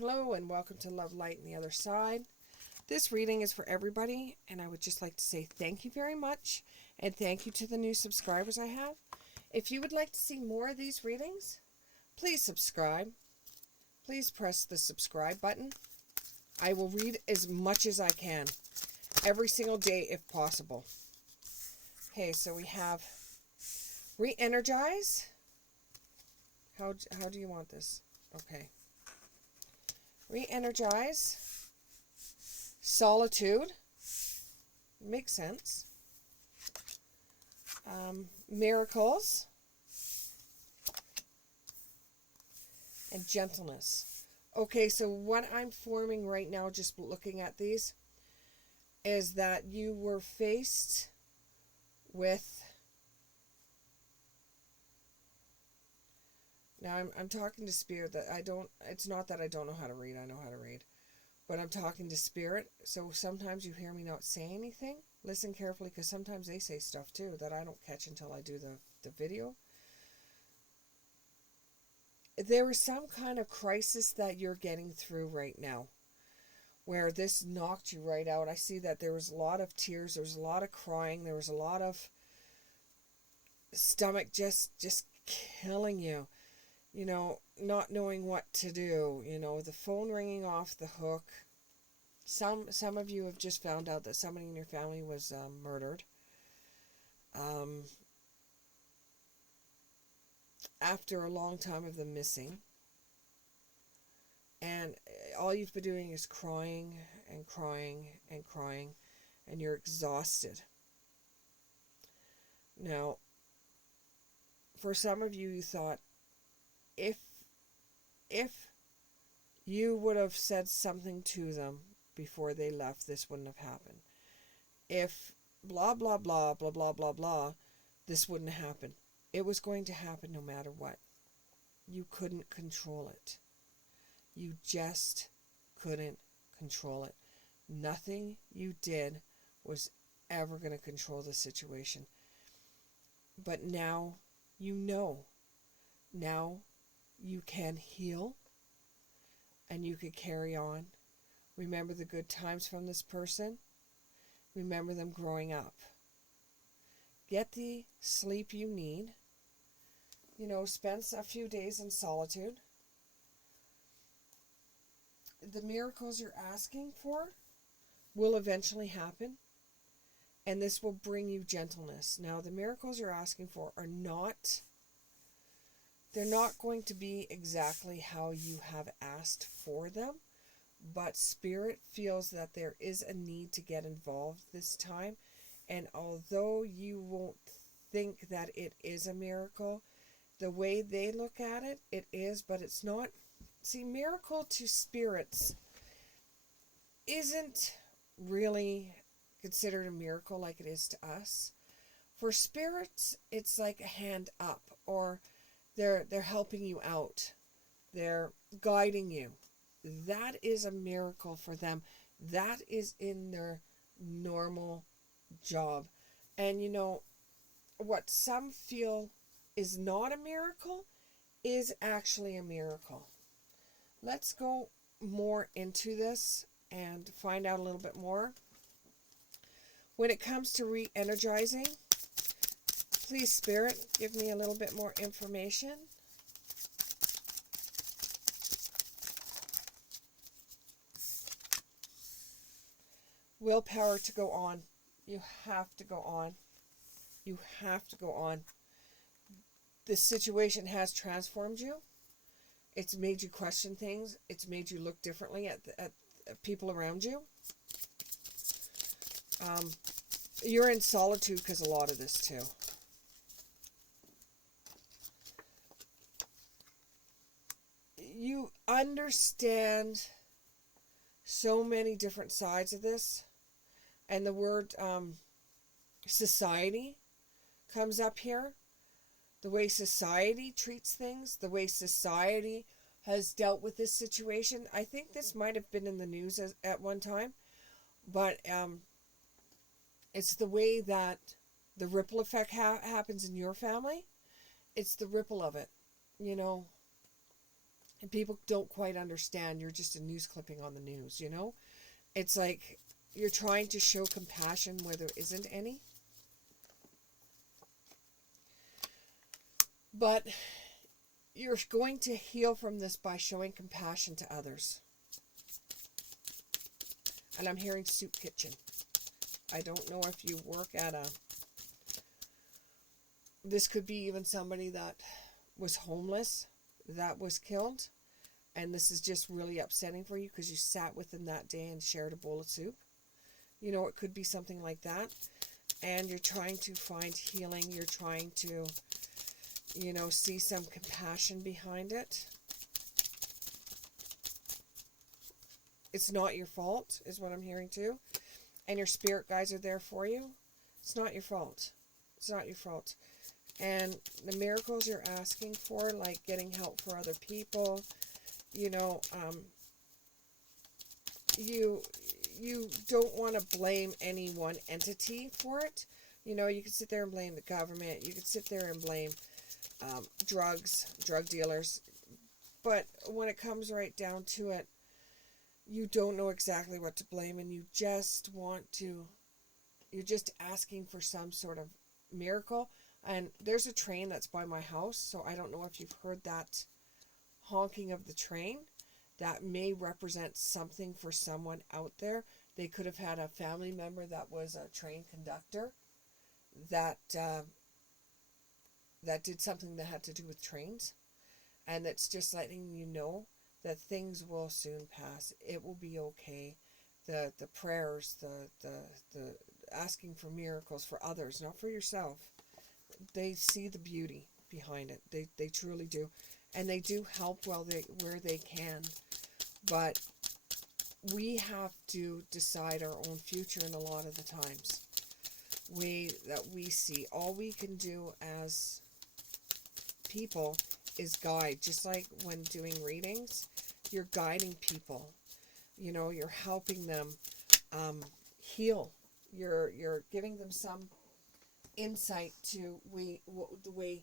Hello and welcome to Love, Light, and the Other Side. This reading is for everybody, and I would just like to say thank you very much, and thank you to the new subscribers I have. If you would like to see more of these readings, please subscribe. Please press the subscribe button. I will read as much as I can, every single day if possible. Okay, so we have Re-Energize. How do you want this? Okay. Re-Energize. Solitude. Makes sense. Miracles. And gentleness. Okay, so what I'm forming right now, just looking at these, is that you were faced with... Now, I'm talking to Spirit that it's not that I don't know how to read, I know how to read. But I'm talking to Spirit, so sometimes you hear me not say anything. Listen carefully, because sometimes they say stuff too that I don't catch until I do the video. There is some kind of crisis that you're getting through right now, where this knocked you right out. I see that there was a lot of tears, there was a lot of crying, there was a lot of stomach just killing you. You know, not knowing what to do, you know, the phone ringing off the hook. Some of you have just found out that somebody in your family was murdered. After a long time of them missing. And all you've been doing is crying and crying and crying, and you're exhausted. Now, for some of you, you thought, if you would have said something to them before they left, this wouldn't have happened. If blah, blah, blah, blah, blah, blah, blah, this wouldn't happen. It was going to happen no matter what. You couldn't control it. You just couldn't control it. Nothing you did was ever going to control the situation. But now you know. Now you can heal, and you could carry on. Remember the good times from this person. Remember them growing up. Get the sleep you need. You know, spend a few days in solitude. The miracles you're asking for will eventually happen, and this will bring you gentleness. Now, the miracles you're asking for are not... They're not going to be exactly how you have asked for them, but Spirit feels that there is a need to get involved this time. And although you won't think that it is a miracle, the way they look at it, it is, but it's not. See, miracle to spirits isn't really considered a miracle like it is to us. For spirits, it's like a hand up, or they're helping you out. They're guiding you. That is a miracle for them. That is in their normal job. And you know, what some feel is not a miracle is actually a miracle. Let's go more into this and find out a little bit more. When it comes to re-energizing, please, Spirit, give me a little bit more information. Willpower to go on. You have to go on. You have to go on. This situation has transformed you. It's made you question things. It's made you look differently at people around you. You're in solitude because a lot of this too. You understand so many different sides of this, and the word society comes up here. The way society treats things, the way society has dealt with this situation. I think this might have been in the news at one time, but it's the way that the ripple effect happens in your family. It's the ripple of it, you know. And people don't quite understand you're just a news clipping on the news, you know? It's like you're trying to show compassion where there isn't any. But you're going to heal from this by showing compassion to others. And I'm hearing soup kitchen. I don't know if you work at a... This could be even somebody that was homeless, that was killed. And this is just really upsetting for you because you sat with them that day and shared a bowl of soup. You know, it could be something like that. And you're trying to find healing. You're trying to, you know, see some compassion behind it. It's not your fault, is what I'm hearing too. And your spirit guides are there for you. It's not your fault. It's not your fault. And the miracles you're asking for, like getting help for other people, you know, you don't want to blame any one entity for it. You know, you could sit there and blame the government. You could sit there and blame drug dealers. But when it comes right down to it, you don't know exactly what to blame, and you just want to, you're just asking for some sort of miracle. And there's a train that's by my house, so I don't know if you've heard that honking of the train. That may represent something for someone out there. They could have had a family member that was a train conductor that that did something that had to do with trains, and it's just letting you know that things will soon pass. It will be okay. The prayers, the asking for miracles for others, not for yourself. They see the beauty behind it. They truly do, and they do help where they can. But we have to decide our own future, and a lot of the times that we see, all we can do as people is guide. Just like when doing readings, you're guiding people. You know, you're helping them heal. You're giving them some insight to the way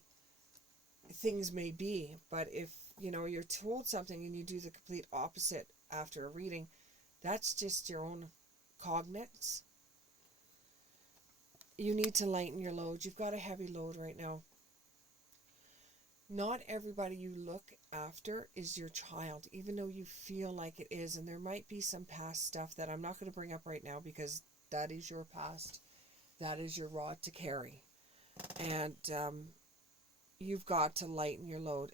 things may be. But if, you know, you're told something and you do the complete opposite after a reading, that's just your own cognites. You need to lighten your load. You've got a heavy load right now. Not everybody you look after is your child, even though you feel like it is. And there might be some past stuff that I'm not going to bring up right now because that is your past. That is your rod to carry. And you've got to lighten your load.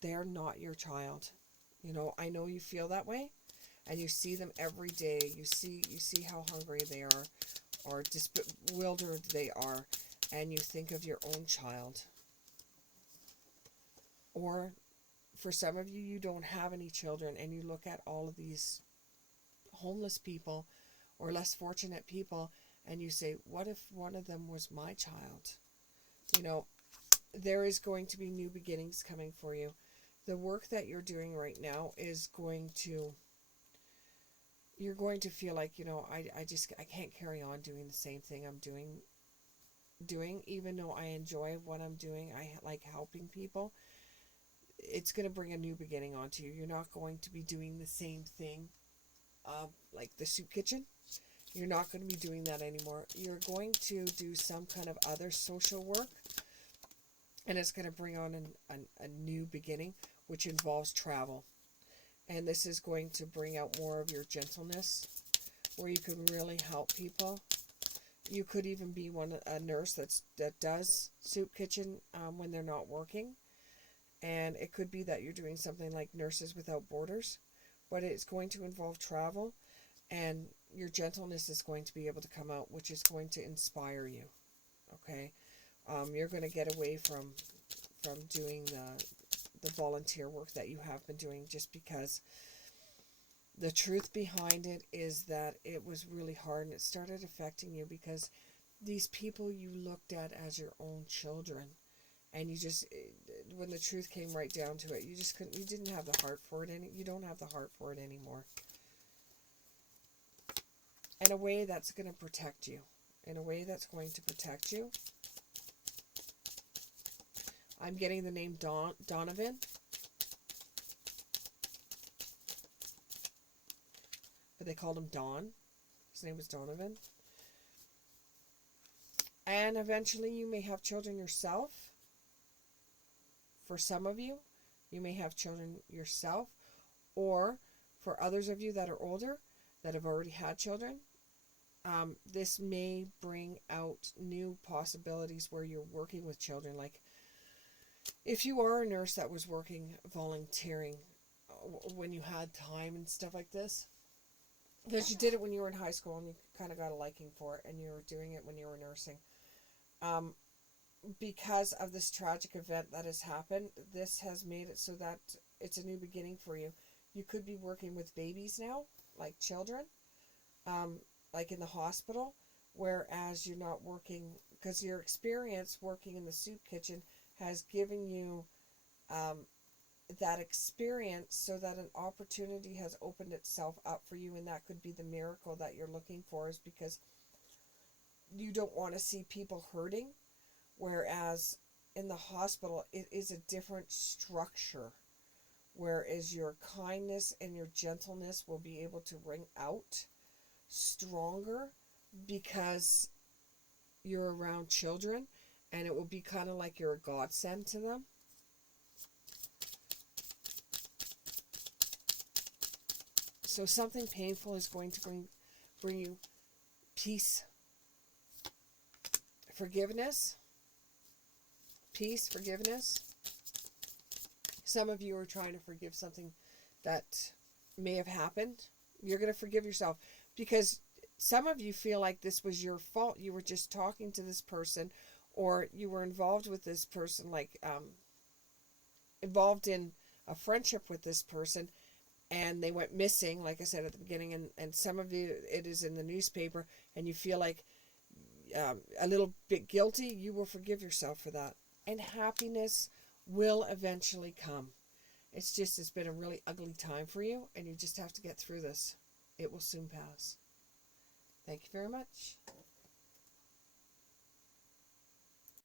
They're not your child. You know, I know you feel that way, and you see them every day. You see how hungry they are, or bewildered they are, and you think of your own child. Or for some of you, you don't have any children, and you look at all of these homeless people or less fortunate people, and you say, what if one of them was my child? You know, there is going to be new beginnings coming for you. The work that you're doing right now is you're going to feel like, you know, I can't carry on doing the same thing I'm doing, even though I enjoy what I'm doing. I like helping people. It's going to bring a new beginning onto you. You're not going to be doing the same thing, like the soup kitchen. You're not going to be doing that anymore. You're going to do some kind of other social work, and it's going to bring on a new beginning, which involves travel. And this is going to bring out more of your gentleness, where you can really help people. You could even be a nurse that does soup kitchen when they're not working. And it could be that you're doing something like Nurses Without Borders, but it's going to involve travel, and your gentleness is going to be able to come out, which is going to inspire you. Okay, you're going to get away from doing the volunteer work that you have been doing, just because the truth behind it is that it was really hard, and it started affecting you because these people you looked at as your own children, and you just, when the truth came right down to it, you didn't have the heart for it, and you don't have the heart for it anymore. In a way that's going to protect you. In a way that's going to protect you. I'm getting the name Donovan. but they called him Don. His name was Donovan. And eventually you may have children yourself. For some of you, you may have children yourself. Or for others of you that are older, that have already had children, this may bring out new possibilities where you're working with children. Like if you are a nurse that was working, volunteering when you had time and stuff like this, because you did it when you were in high school and you kind of got a liking for it, and you were doing it when you were nursing. Because of this tragic event that has happened, this has made it so that it's a new beginning for you. You could be working with babies now, like children, like in the hospital, whereas you're not working, because your experience working in the soup kitchen has given you that experience, so that an opportunity has opened itself up for you, and that could be the miracle that you're looking for, is because you don't want to see people hurting, whereas in the hospital it is a different structure, whereas your kindness and your gentleness will be able to ring out stronger because you're around children, and it will be kind of like you're a godsend to them. So something painful is going to bring you peace, forgiveness, peace, forgiveness. Some of you are trying to forgive something that may have happened. You're going to forgive yourself, because some of you feel like this was your fault. You were just talking to this person, or you were involved with this person, like involved in a friendship with this person, and they went missing, like I said at the beginning, and some of you, it is in the newspaper, and you feel like a little bit guilty. You will forgive yourself for that, and happiness will eventually come. It's been a really ugly time for you, and you just have to get through this. It will soon pass. Thank you very much.